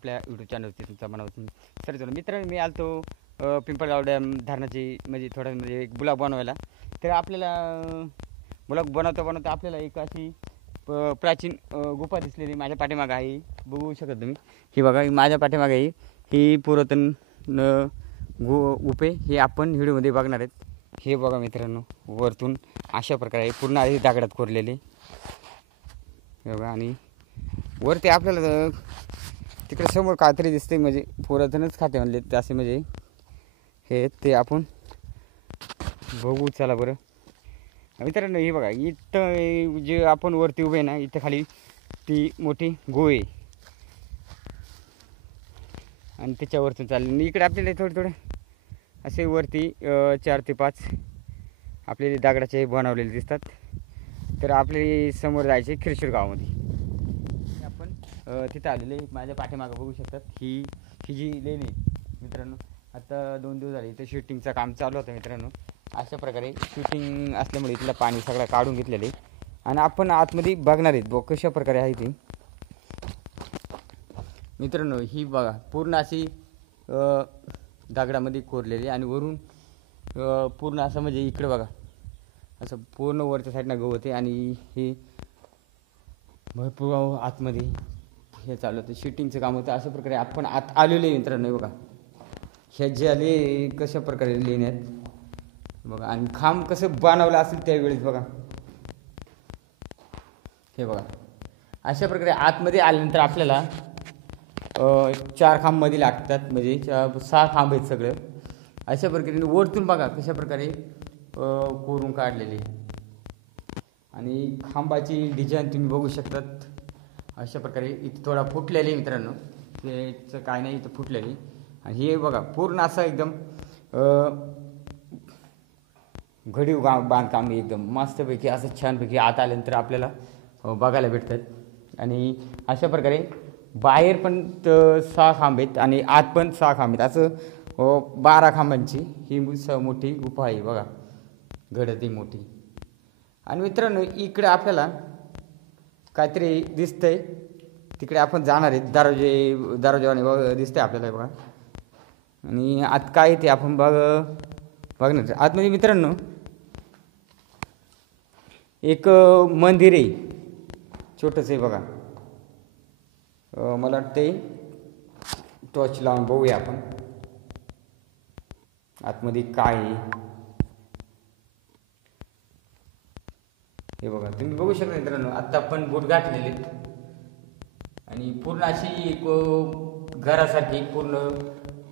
आपल्या यूट्यूब चॅनलवरती तुमचा मनापासून सर चला मित्रांनो, मी आलतो पिंपळगाव डॅम धरणाची म्हणजे थोडं म्हणजे एक ब्लॉग बनवायला. तर आपल्याला ब्लॉग बनवता आपल्याला एक अशी प्राचीन गुफा दिसलेली माझ्या पाठीमागं आहे. बघू शकता तुम्ही, ही बघा, ही माझ्या पाठीमागं आहे. ही पुरातन गुफे हे आपण व्हिडिओमध्ये बघणार आहेत. हे बघा मित्रांनो, वरतून अशा प्रकारे पूर्ण आहे दगडात कोरलेले बघा. आणि वरती आपल्याला तिकडे समोर काहीतरी दिसते, म्हणजे पुरातनच खाते म्हणले ते असे, म्हणजे हे ते आपण बघू चला बरं मित्रांनो. हे बघा, इथं जे आपण वरती उभे ना, इथं खाली ती मोठी गोळे आणि त्याच्यावरतून चालले. इकडे आपल्याला थोडे असे वरती 4 ते 5 आपले दगडाचे बनवलेले दिसतात. तर आपले समोर जायचे खिरशूर गावामध्ये. आपण तिथं आलेले माझ्या पाठीमागं बघू शकतात. ही जी लेन आहे मित्रांनो, आता 2 दिवस झाले इथं शूटिंगचं काम चालू होतं मित्रांनो. अशा प्रकारे शूटिंग असल्यामुळे इथलं पाणी सगळं काढून घेतलेलं आहे. आणि आपण आतमध्ये बघणार आहेत बघ कशा प्रकारे आहे ती मित्रांनो. ही बघा पूर्ण अशी दगडामध्ये कोरलेली आणि वरून पूर्ण असं म्हणजे इकडे बघा असं पूर्ण वरच्या साईडनं गवत आहे. आणि हे भरपूर आतमध्ये हे चालू होतं, शूटिंगचं काम होतं. अशा प्रकारे आपण आत आलेलो आहे मित्रांनो. बघा ह्या जे आले कशा प्रकारे लेण्यात बघा, आणि खांब कसं बनवलं असेल त्यावेळेस बघा. हे बघा अशा प्रकारे आतमध्ये आल्यानंतर आपल्याला 4 खांब मध्ये लागतात, म्हणजे 6 खांब आहेत सगळं. अशा प्रकारे वरतून बघा कशा प्रकारे कोरून काढलेली. आणि खांबाची डिझाईन तुम्ही बघू शकतात. अशा प्रकारे इथं थोडा फुटलेली मित्रांनो, त्याचं काय नाही इथं फुटलेली. आणि हे बघा पूर्ण असं एकदम घडीव बांधकाम एकदम मस्तपैकी असं छानपैकी आत आल्यानंतर आपल्याला बघायला भेटतात. आणि अशा प्रकारे बाहेर पण 6 खांब आहेत आणि आत पण 6 खांब आहेत. असं 12 खांबांची ही मोठी गुफा आहे बघा, घडती मोठी. आणि मित्रांनो इकडे आपल्याला काहीतरी दिसतंय, तिकडे आपण जाणार आहेत. दरवाजाने दिसतंय आपल्याला बघा. आणि आत काय ते आपण बघणार. आतमध्ये मित्रांनो एक मंदिर आहे छोटंसं आहे बघा. मला वाटते टॉर्च लावून बघूया आपण आतमध्ये काय आहे. हे बघा तुम्ही बघू शकता मित्रांनो, आत्ता आपण बूट घातलेले आणि पूर्ण अशी एक घरासारखी पूर्ण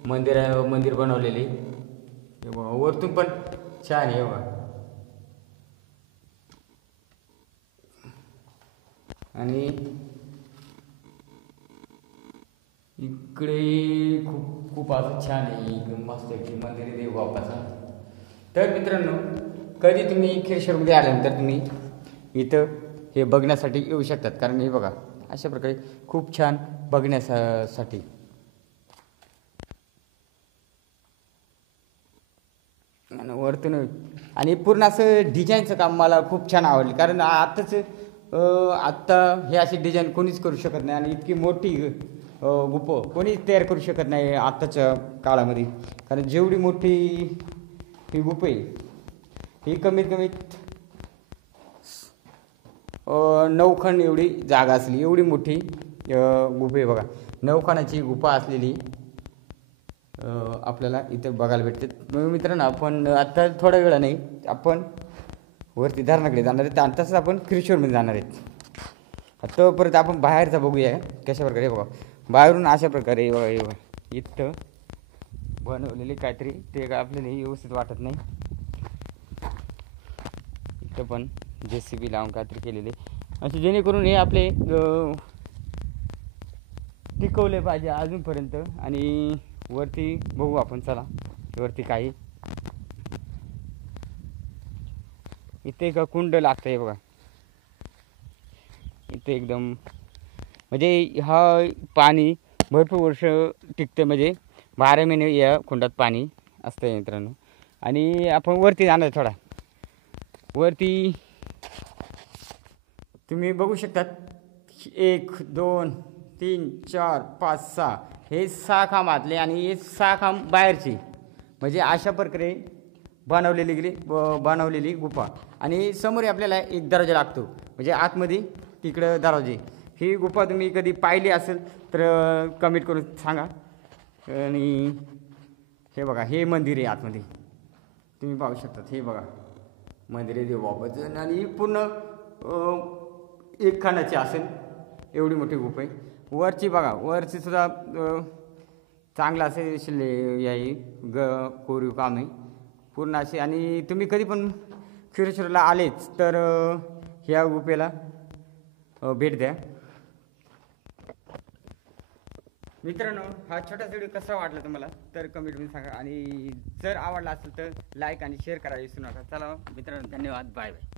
मंदिर बनवलेली. हे बघा वरतून पण छान आहे बघा. आणि इकडे खूप असं छान आहे, एकदम मस्त आहे मंदिर आहे देव बाप्पाचा. तर मित्रांनो कधी तुम्ही खिरशूरमध्ये आल्यानंतर तुम्ही इथं हे बघण्यासाठी येऊ शकतात, कारण हे बघा अशा प्रकारे खूप छान बघण्यासाठी. वरतून आणि पूर्ण असं डिझाईनचं काम मला खूप छान आवडलं, कारण आत्ता हे अशी डिझाईन कोणीच करू शकत नाही. आणि इतकी मोठी गुफा कोणीच तयार करू शकत नाही आत्ताच्या काळामध्ये, कारण जेवढी मोठी ही गुफा आहे ही कमीत 9 खण एवढी जागा असली, एवढी मोठी गुफा आहे बघा. 9 खणाची गुफा असलेली आपल्याला इथं बघायला भेटते. मित्रांनो आपण आता थोड्या वेळा नाही आपण वरती धरणाकडे जाणार आहेत आणि तसंच आपण खिरशूरमध्ये जाणार आहेत. तोपर्यंत आपण बाहेरचा बघूया कशा प्रकारे. बघा बाहेरून अशा प्रकारे बघा इथं बनवलेले काहीतरी ते आपल्याला व्यवस्थित वाटत नाही. इथं पण JCB लावून काहीतरी केलेले असे, जेणेकरून हे आपले टिकवले पाहिजे अजूनपर्यंत. आणि वरती बघू आपण चला वरती काही इथे एक कुंड लागतं आहे बघा. इथे एकदम म्हणजे हा पाणी भरपूर वर्ष टिकते, म्हणजे 12 महिने या कुंडात पाणी असतं मित्रांनो. आणि आपण वरती जाणार थोडा वरती तुम्ही बघू शकतात 1 2 3 4 5 6 हे 6 खांब आतले आणि हे 6 खांब बाहेरचे, म्हणजे अशा प्रकारे बनवलेली गुफा. आणि समोर आपल्याला एक दरवाजा लागतो, म्हणजे आतमध्ये तिकडं दरवाजे. ही गुफा तुम्ही कधी पाहिली असेल तर कमेंट करून सांगा. आणि हे बघा, हे मंदिर आहे आतमध्ये, तुम्ही पाहू शकता. हे बघा मंदिर आहे देवबाबाचं, आणि पूर्ण एक खानाची असेल एवढी मोठी गुफा आहे. वरची बघा, वरची सुद्धा चांगलं असे याही कोरीव काम आहे पूर्ण असे. आणि तुम्ही कधी पण खिरसुरला आलेच तर ह्या गुफेला भेट द्या. मित्रांनो, हा छोटा व्हिडिओ कसा वाटला तुम्हाला तर कमेंटमध्ये सांगा, आणि जर आवडला असेल तर लाईक आणि शेअर करायला विसरू नका. चला मित्रांनो, धन्यवाद, बाय बाय.